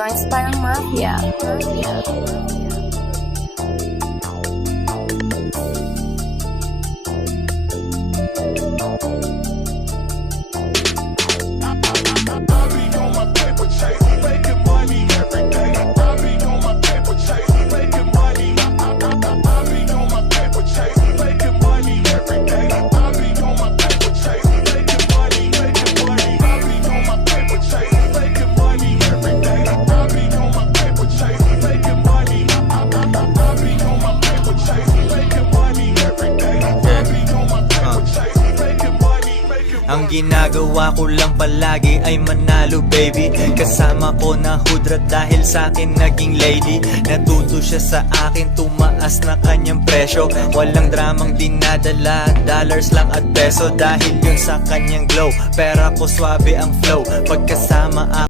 joints parang mafia. Ang ginagawa ko lang palagi ay manalo baby. Kasama ko na hudrat dahil sa'kin naging lady. Natuto siya sa akin, tumaas na kanyang presyo. Walang dramang dinadala, dollars lang at peso. Dahil yun sa kanyang glow, pera ko swabe ang flow. Pagkasama ako